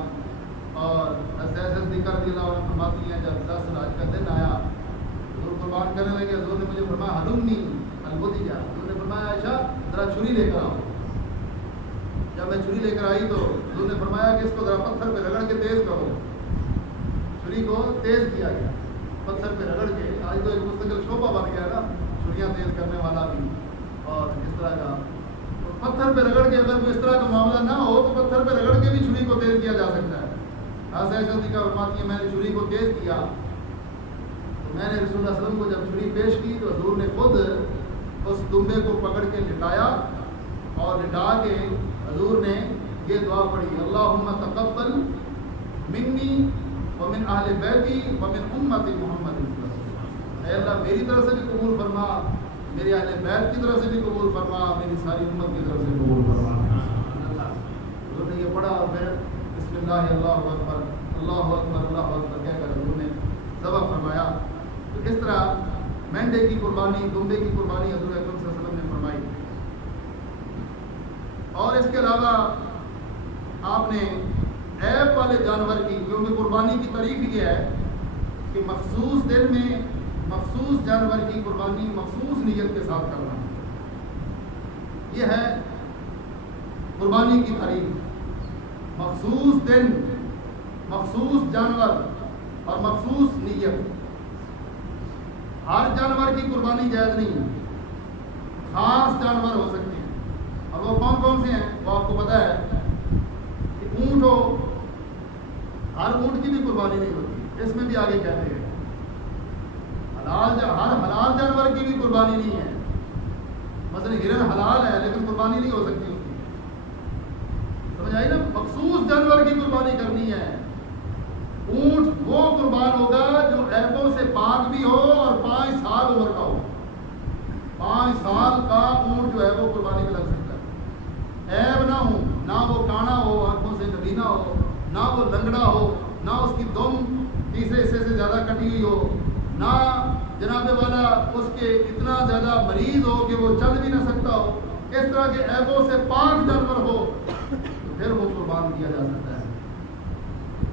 اور حضرت صدیقہ رضی اللہ عنہ فرماتی ہیں جب 10 ذوالحج کا دن آیا حضور قربان کرنے لگے، حضور نے مجھے فرمایا ہلمی البدیہ، حضور نے فرمایا عائشہ ذرا چھری لے کر آؤ. جب میں چھری لے کر آئی تو حضور نے فرمایا کہ اس کو ذرا پتھر پہ رگڑ کے تیز کرو. چھری کو تیز کیا گیا پتھر پہ رگڑ کے. آج تو ایک مستقل شعبہ بن گیا نا چھریاں تیز کرنے والا بھی، اور اس طرح کا پتھر پہ رگڑ کے اگر کوئی اس طرح کا معاملہ نہ ہو تو پتھر پہ رگڑ کے بھی چھری کو تیز کیا جا سکتا ہے. عائشہ صدیقہ فرماتی ہے میں نے چھری کو تیز کیا تو میں نے رسول اللہ صلی اللہ علیہ وسلم کو جب چھری پیش کی تو حضور نے خود اس دمبے کو پکڑ کے لٹایا، اور لٹا کے حضور نے یہ دعا پڑھی، اللہم تقبل منی ومن اہل بیتی ومن امت محمد صلی اللہ علیہ وسلم. اے اللہ میری طرف سے بھی قبول فرما، میرے اہل بیت کی طرف سے بھی قبول فرما، میری ساری امت کی طرف سے قبول فرما. حضور نے یہ پڑھا اور پھر بسم اللہ اللہ اکبر اللہ اکبر اللہ اکبر کہہ کر حضور نے ذبح فرمایا. تو اس طرح مینڈے کی قربانی، دمبے کی قربانی حضور اکرم صلی اللہ علیہ وسلم نے فرمائی. اور اس کے علاوہ آپ نے عیب والے جانور کی، کیونکہ قربانی کی تعریف یہ ہے کہ مخصوص دن میں مخصوص جانور کی قربانی مخصوص نیت کے ساتھ کرنا، یہ ہے قربانی کی تعریف. مخصوص دن، مخصوص جانور اور مخصوص نیت. ہر جانور کی قربانی جائز نہیں ہے، خاص جانور ہو سکتے ہیں. اور وہ کون کون سے ہیں وہ آپ کو پتہ ہے کہ اونٹ ہو، ہر اونٹ کی بھی قربانی نہیں ہوتی، اس میں بھی آگے کہتے ہیں ہر حلال جانور کی بھی قربانی نہیں ہے. مثلا ہرن حلال ہے لیکن قربانی نہیں ہو سکتی اس کی، سمجھ آئی نا. مخصوص جانور کی قربانی کرنی ہے. اونٹ وہ قربان ہوگا جو عیبوں سے پاک بھی ہو اور 5 سال عمر کا ہو. 5 سال کا اونٹ جو ہے وہ قربانی میں لگ سکتا ہے. عیب نہ ہو، نہ وہ کانا ہو، آنکھوں سے نبینا ہو، نہ وہ لنگڑا ہو، نہ اس کی دم تیسرے حصے سے زیادہ کٹی ہوئی ہو، نہ جناب والا اس کے اتنا زیادہ مریض ہو کہ وہ چل بھی نہ سکتا ہو. اس طرح کے عیبوں سے پاک جانور ہو تو پھر وہ قربان کیا جا سکتا ہے.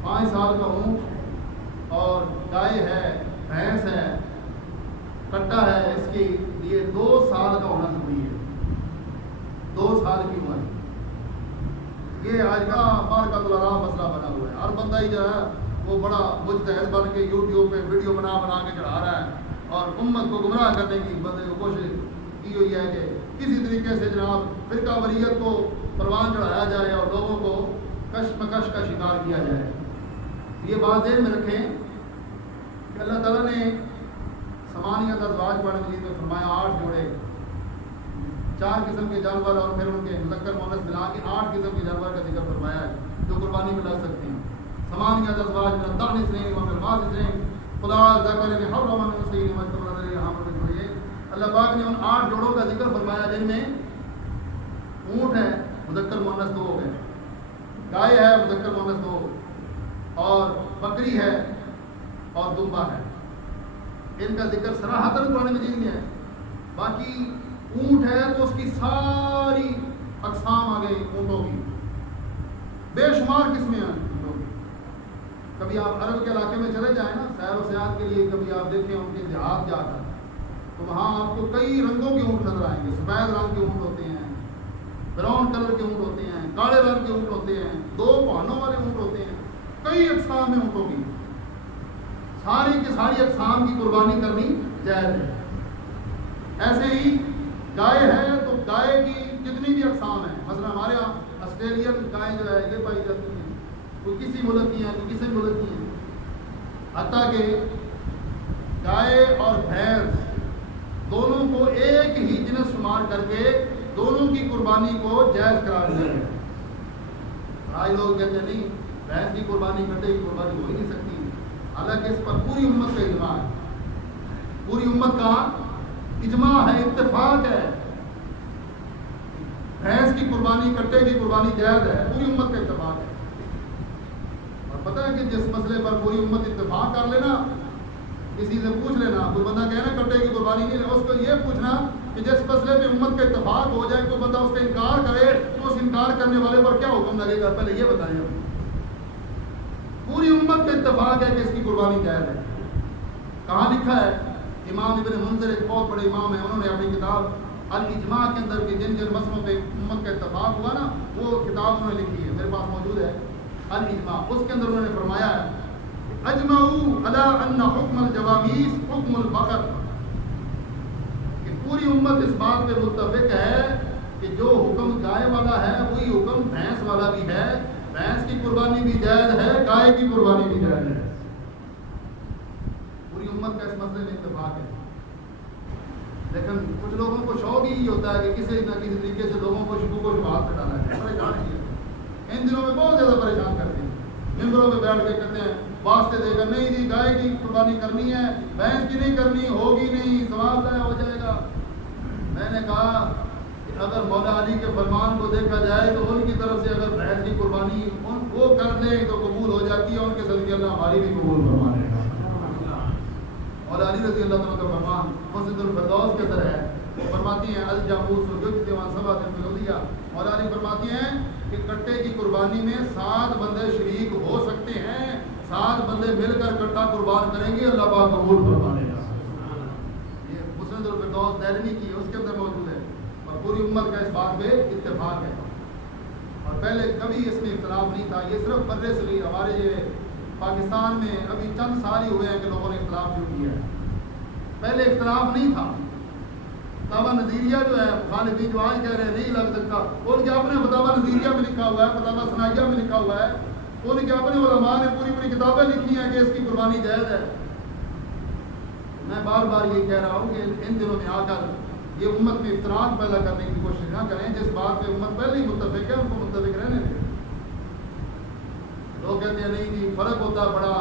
5 سال کا اونٹ اور گائے ہے، بھینس ہے، کٹا ہے، اس کے لیے 2 سال کا ہونا ضروری ہے. 2 سال کی عمر. یہ آج کا مار کا دلارا مسئلہ بنا ہوا ہے. ہر بندہ ہی جو ہے وہ بڑا مجتہد بن کے یوٹیوب پہ ویڈیو بنا کے چڑھا رہا ہے اور امت کو گمراہ کرنے کی بندے کو کوشش کی ہوئی ہے کہ کسی طریقے سے جناب فرقہ واریت کو پروان چڑھایا جائے اور لوگوں کو کشمکش کا شکار کیا جائے. یہ بات ذہن میں رکھیں کہ اللہ تعالیٰ نے 8 ازواج قرآن مجید میں فرمایا 8 جوڑے، 4 قسم کے جانور اور پھر ان کے مذکر مؤنث ملا کے 8 قسم کے جانور کا ذکر فرمایا ہے جو قربانی میں لگ سکتے ہیں. 8 ازواج من الضأن اثنين ومن المعز اثنين خدا ذکر حرم من السید مجتمع علیہ حامل. اللہ پاک نے ان 8 جوڑوں کا ذکر فرمایا جن میں اونٹ ہے مذکر مؤنث 2 ہو گئے، گائے ہے مذکر مؤنث 2، بکری ہے اور دمبا ہے، ان کا ذکر صراحتاً قرآن مجید میں ہے۔ باقی اونٹ ہے تو اس کی ساری اقسام آ گئی اونٹوں کی، بے شمار قسمیں ہیں اونٹوں کی۔ کبھی آپ عرب کے علاقے میں چلے جائیں نا سیر و سیاحت کے لیے، کبھی آپ دیکھیں ان کے دیہات جا کر، تو وہاں آپ کو کئی رنگوں کے اونٹ نظر آئیں گے۔ سفید رنگ کے اونٹ ہوتے ہیں، براؤن کلر کے اونٹ ہوتے ہیں، کالے رنگ کے اونٹ ہوتے ہیں، 2 پہنوں والے اونٹ ہوتے ہیں، کئی اقسام ہیں اونٹوں کی۔ ساری کی ساری اقسام کی قربانی کرنی جائز ہے۔ ایسے ہی گائے ہے تو گائے کی کتنی بھی اقسام ہیں، مثلا ہمارے یہاں آسٹریلین گائے جو ہے یہ پائی جاتی ہیں، کوئی کسی ملک کی ہیں کوئی کسی ملک کی ہیں، حتیٰ کہ گائے اور بھینس دونوں کو ایک ہی جنس شمار کر کے دونوں کی قربانی کو جائز قرار دیا ہے۔ آج لوگ کہتے ہیں نہیں بھینس کی قربانی کٹے کی قربانی ہو ہی نہیں سکتی، حالانکہ اس پر پوری امت کا اجماع ہے، پوری امت کا اجماع ہے، اتفاق ہے، بھینس کی قربانی کٹے کی قربانی جائز ہے، پوری امت کا اتفاق ہے۔ اور پتہ ہے کہ جس مسئلے پر پوری امت اتفاق کر لینا، کسی سے پوچھ لینا، کوئی بندہ کہنا کٹے کی قربانی نہیں ہے، اس کو یہ پوچھنا کہ جس مسئلے پہ امت کا اتفاق ہو جائے، کوئی بندہ اس کا انکار کرے تو اس انکار کرنے والے پر کیا حکم لگے گا، پہلے یہ بتائیں۔ پوری امت کا اتفاق ہے کہ اس کی قربانی جائز ہے۔ کہاں لکھا ہے؟ امام ابن منذر ایک بہت بڑے امام ہیں، انہوں نے اپنی کتاب الاجماع کے اندر کہ جن جن مسئلوں پہ امت کا اتفاق ہوا نا، وہ کتاب انہوں نے لکھی ہے، میرے پاس موجود ہے الاجماع۔ اس کے اندر انہوں نے فرمایا ہے اجمعوا علی ان حکم الجوامیس حکم البقر، کہ پوری امت اس بات پہ متفق ہے کہ جو حکم گائے والا ہے وہی حکم بھینس والا بھی ہے، بھینس کی قربانی بھی جائز ہے، گائے کی قربانی بھی جائز ہے۔ پوری امت کا اس مسئلے میں اتفاق ہے، لیکن کچھ لوگوں کو شوق ہی ہوتا ہے کہ کسی نہ کسی طریقے سے لوگوں کو شکوک و شبہات پہ ڈالا جائے، پریشان کیا ان دنوں میں بہت زیادہ پریشان کرتے ہیں، ممبروں پہ بیٹھ کے کہتے ہیں واسطے دے کر نہیں جی گائے کی قربانی کرنی ہے، بھینس کی نہیں کرنی، ہوگی نہیں، ثواب ضائع ہو جائے گا۔ میں نے کہا کہ اگر مولا علی کے فرمان کو دیکھا جائے تو ان کی طرف سے اگر بھینس کی قربانی وہ کر دیں تو قبول ہو جاتی ہے، ان کے صدقے اللہ ہماری بھی قبول فرما لے گا۔ مولا علی رضی اللہ عنہ کا فرمان مسجد الفردوس کے اندر ہے، وہ فرماتی ہیں الجاموس یجزی عن سبعۃ بالعدیہ، مولا علی فرماتی ہیں کہ کٹے کی قربانی میں 7 بندے شریک ہو سکتے ہیں، 7 بندے مل کر کٹا قربان کریں گے، اللہ پاک قبول فرما لے گا۔ یہ مسند الفردوس دہلوی کی اس کے اندر موجود ہے، اور پوری امت کا اس بات پہ اتفاق ہے، اور پہلے کبھی اس میں اختلاف نہیں تھا۔ یہ صرف برے صغیر ہمارے یہ پاکستان میں ابھی چند سال ہی ہوئے ہیں کہ لوگوں نے اختلاف شروع کیا ہے، پہلے اختلاف نہیں تھا۔ فتاویٰ نظیریہ جو ہے مخالفین جو آج کہہ رہے ہیں نہیں لگ سکتا، ان کے اپنے فتاویٰ نظیریہ میں لکھا ہوا ہے، فتاویٰ ثنائیہ میں لکھا ہوا ہے، ان کے اپنے علماء نے پوری پوری کتابیں لکھی ہیں کہ اس کی قربانی جائز ہے۔ میں بار بار یہ کہہ رہا ہوں کہ ان دنوں میں آ کر یہ امت میں افتراق پیدا کرنے کی کوشش نہ کریں، جس بات پہ امت پہلے ہی متفق ہے ان کو متفق رہنے دیں۔ لوگ کہتے ہیں نہیں جی فرق ہوتا بڑا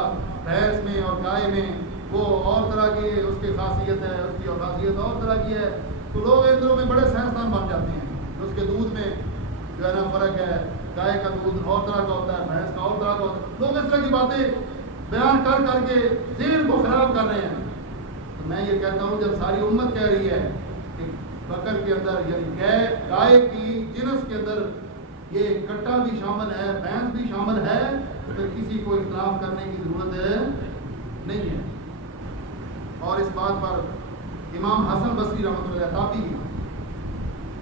بھینس میں اور گائے میں، وہ اور طرح کی اس کی خاصیت ہے، اس کی خاصیت اور طرح کی ہے، تو لوگ ان دنوں میں بڑے سائنسدان بن جاتے ہیں، اس کے دودھ میں جو ہے نا فرق ہے، گائے کا دودھ اور طرح کا ہوتا ہے، بھینس کا اور طرح کا ہوتا ہے، لوگ اس طرح کی باتیں بیان کر کر کے ذہن کو خراب کر رہے ہیں۔ تو میں یہ کہتا ہوں جب ساری امت کہہ رہی ہے کہ بکر کے اندر یعنی گائے کی جنس کے اندر یہ کٹا بھی شامل ہے، بھینس بھی شامل ہے، تو کسی کو اختلاف کرنے کی ضرورت نہیں ہے۔ اور اس بات پر امام حسن بصری رحمۃ اللہ تابعی،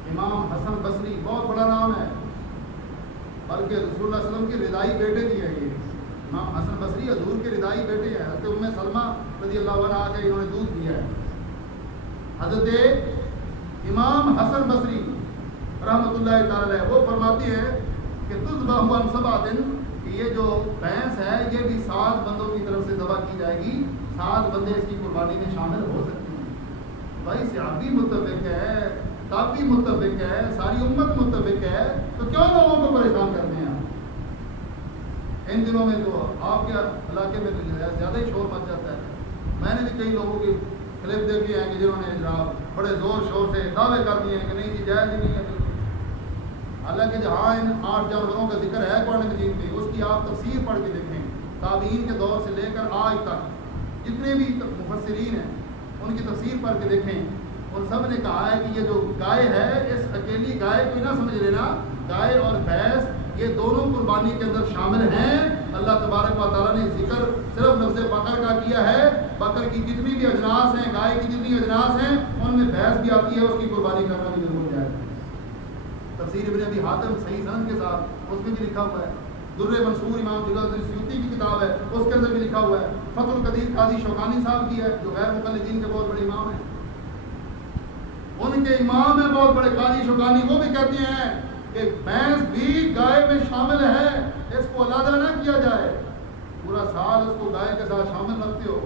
امام حسن بصری بہت بڑا نام ہے، بلکہ رسول اللہ صلی اللہ علیہ وسلم کے رضائی بیٹے بھی ہیں۔ یہ امام حسن بصری حضور کے رضائی بیٹے ہیں، حضرت ام سلمہ رضی اللہ عنہ آ کے انہوں نے دودھ دیا ہے۔ حضرت امام حسن بصری رحمۃ اللہ تعالی وہ فرماتے ہیں کہ تذبح عن 7 کہ یہ جو بھینس ہے یہ بھی 7 بندوں کی طرف سے ذبح کی جائے گی، 7 بندے اس کی قربانی میں شامل ہو سکتے ہیں۔ بھائی صحابی متفق ہے، تابعی متفق ہے، ساری امت متفق ہے، تو کیوں لوگوں کو پریشان کرتے ہیں؟ ان دنوں میں تو آپ کے علاقے میں زیادہ ہی شور مچ جاتا ہے۔ میں نے بھی کئی لوگوں کی کلپ دیکھے ہیں کہ جنہوں نے جناب بڑے زور شور سے دعوے کر دیے ہیں کہ نہیں جی جائز ہی نہیں ہے، حالانکہ جہاں ان 8 جانوروں کا ذکر ہے قرآن مجید میں، اس کی آپ تفسیر پڑھ کے دیکھیں، تابعین کے دور سے لے کر آج تک جتنے بھی مفسرین ہیں ان کی تفسیر پڑھ کے دیکھیں، ان سب نے کہا ہے کہ یہ جو گائے ہے، اس اکیلی گائے کو نہ سمجھ لینا، گائے اور بھینس یہ دونوں قربانی کے اندر شامل ہیں۔ اللہ تبارک و تعالیٰ نے ذکر صرف لفظ بقر کا کیا ہے، بقر کی جتنی بھی اجناس ہیں، گائے کی جتنی اجناس ہیں، ان میں بھینس بھی آتی ہے، اس کی قربانی کرنا بھی ضرور ہے۔ تفسیر ابن ابی حاتم صحیح سند کے ساتھ اس میں بھی لکھا ہوا ہے، در منصور امام جلال سیوطی کی کتاب ہے، اس کے اندر بھی لکھا ہوا ہے، فتح القدیر قاضی شوکانی صاحب کی ہے جو غیر مقلدین کے بہت بڑے امام ہیں، ان کے امام ہیں بہت بڑے قاضی شوکانی، وہ بھی کہتے ہیں کہ بھینس بھی گائے میں شامل ہے، اس کو علیحدہ نہ کیا جائے، پورا سال اس کو گائے کے ساتھ شامل رکھتے ہو،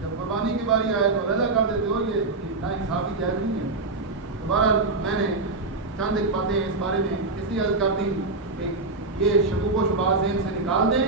جب قربانی کی باری آئے تو علیحدہ کر دیتے ہو، یہ نا انصافی جائز نہیں ہے۔ دوبارہ میں نے چند ایک باتیں اس بارے میں اس لیے عرض کر دی کہ یہ شکوک و شبہات ذہن سے نکال دیں،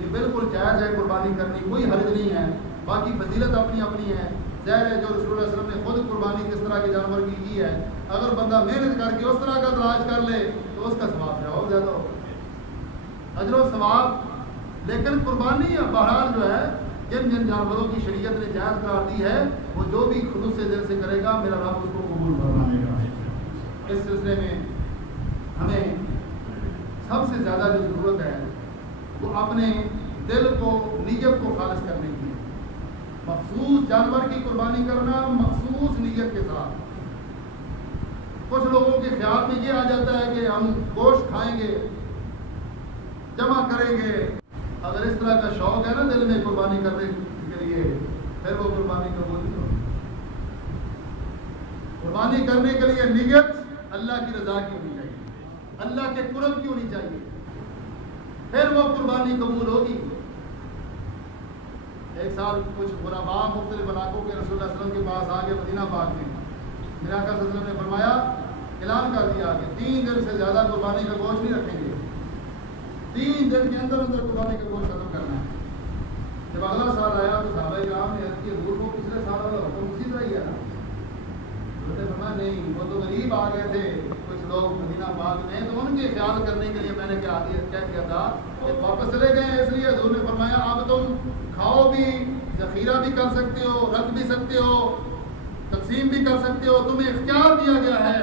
یہ بالکل جائز ہے قربانی کرنی، کوئی حرج نہیں ہے، باقی فضیلت اپنی اپنی ہے۔ ظاہر ہے جو رسول اللہ علیہ وسلم نے خود قربانی کس طرح کے جانور کی ہے، اگر بندہ محنت کر کے اس طرح کا تلاش کر لے تو اس کا ثواب جو اور زیادہ ہوگا، اجر و ثواب۔ لیکن قربانی بہرحال جو ہے جن جن جانوروں کی شریعت نے جائز قرار دی ہے، وہ جو بھی خلوص سے دل سے کرے گا میرا رب اس کو قبول فرمائے گا۔ اس سلسلے میں ہمیں سب سے زیادہ جو ضرورت ہے وہ اپنے دل کو، نیت کو خالص کرنے کی ہے، مخصوص جانور کی قربانی کرنا مخصوص نیت کے ساتھ۔ کچھ لوگوں کے خیال میں یہ آ جاتا ہے کہ ہم گوشت کھائیں گے، جمع کریں گے، اگر اس طرح کا شوق ہے نا دل میں قربانی کرنے کے لیے، پھر وہ قربانی قبول نہیں ہوگی۔ قربانی کرنے کے لیے نیت اللہ کی رضا کی ہونی چاہیے، اللہ کے قرب کی ہونی چاہیے، پھر وہ قربانی قبول ہوگی۔ ایک سال کچھ غرباء مختلف علاقوں کے رسول اللہ علیہ وسلم کے پاس آگے مدینہ پاک میں میرے آقا صلی اللہ علیہ وسلم نے فرمایا، اعلان کر دیا کہ 3 دن سے زیادہ قربانی کا گوشت نہیں رکھیں گے، 3 دن کے اندر اندر قربانی کا گوشت ختم کرنا ہے۔ جب اگلا سال آیا تو صحابہ کرام نے عرض کیا حضور کو پچھلے سال والا حکم اسی طرح ہی ہے نا؟ انہوں نے فرمایا نہیں، وہ تو غریب آ گئے تھے کچھ لوگ مدینہ پاک میں، تو ان کے خیال کرنے کے لیے میں نے کیا کیا تھا کہ واپس چلے گئے، اس لیے حضور نے فرمایا اب تم کھاؤ بھی، ذخیرہ بھی کر سکتے ہو، رکھ بھی سکتے ہو، تقسیم بھی کر سکتے ہو، تمہیں اختیار دیا گیا ہے،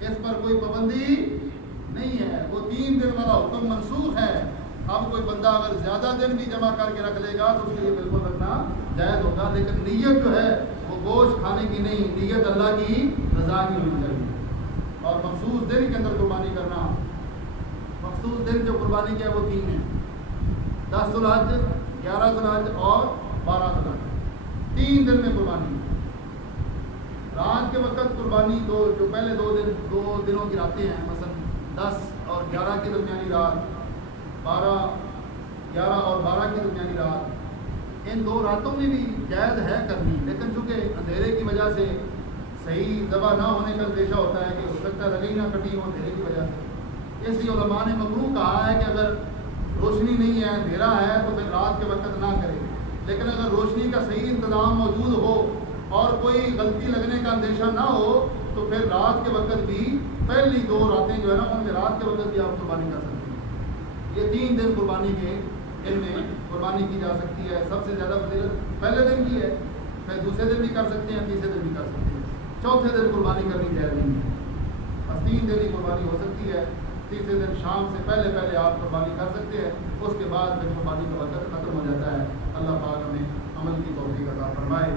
اس پر کوئی پابندی نہیں ہے۔ وہ 3 دن والا حکم منسوخ ہے۔ اب کوئی بندہ اگر زیادہ دن بھی جمع کر کے رکھ لے گا تو اس کے لیے بالکل رکھنا جائز ہوگا، لیکن نیت جو ہے وہ گوشت کھانے کی نہیں، نیت اللہ کی رضا کی ہونی چاہیے۔ اور مخصوص دن کے اندر قربانی کرنا، مخصوص دن جو قربانی کیا ہے وہ 3 ہیں، 10 ذو الحج، 11 ذو الحج اور 12 ذو الحج، 3 دن میں قربانی۔ رات کے وقت قربانی جو پہلے 2 دنوں کی راتیں ہیں، مثلا 10 اور 11 کی درمیانی رات، 11 اور 12 کی درمیانی رات، ان 2 راتوں میں بھی جائز ہے کرنی، لیکن چونکہ اندھیرے کی وجہ سے صحیح ذبح نہ ہونے کا اندیشہ ہوتا ہے کہ ہو سکتا ہے رگیں نہ کٹی ہوں اندھیرے کی وجہ سے، اس لیے علماء نے مکروہ کہا ہے کہ اگر روشنی نہیں ہے، اندھیرا ہے تو پھر رات کے وقت نہ کرے، لیکن اگر روشنی کا صحیح انتظام موجود ہو اور کوئی غلطی لگنے کا اندیشہ نہ ہو تو پھر رات کے وقت بھی پہلی 2 راتیں جو ہے نا ان میں رات کے وقت بھی آپ قربانی کر سکتے ہیں۔ یہ 3 دن قربانی کے ان میں قربانی کی جا سکتی ہے۔ سب سے زیادہ فضیلت پہلے دن کی ہے، پھر دوسرے دن بھی کر سکتے ہیں، تیسرے دن بھی کر سکتے ہیں، چوتھے دن قربانی کرنی جائز نہیں ہے، بس 3 دن ہی قربانی ہو سکتی ہے۔ تیسرے دن شام سے پہلے آپ قربانی کر سکتے ہیں، اس کے بعد پھر قربانی کا وقت ختم ہو جاتا ہے۔ اللہ پاک ہمیں عمل کی توفیق عطا فرمائے۔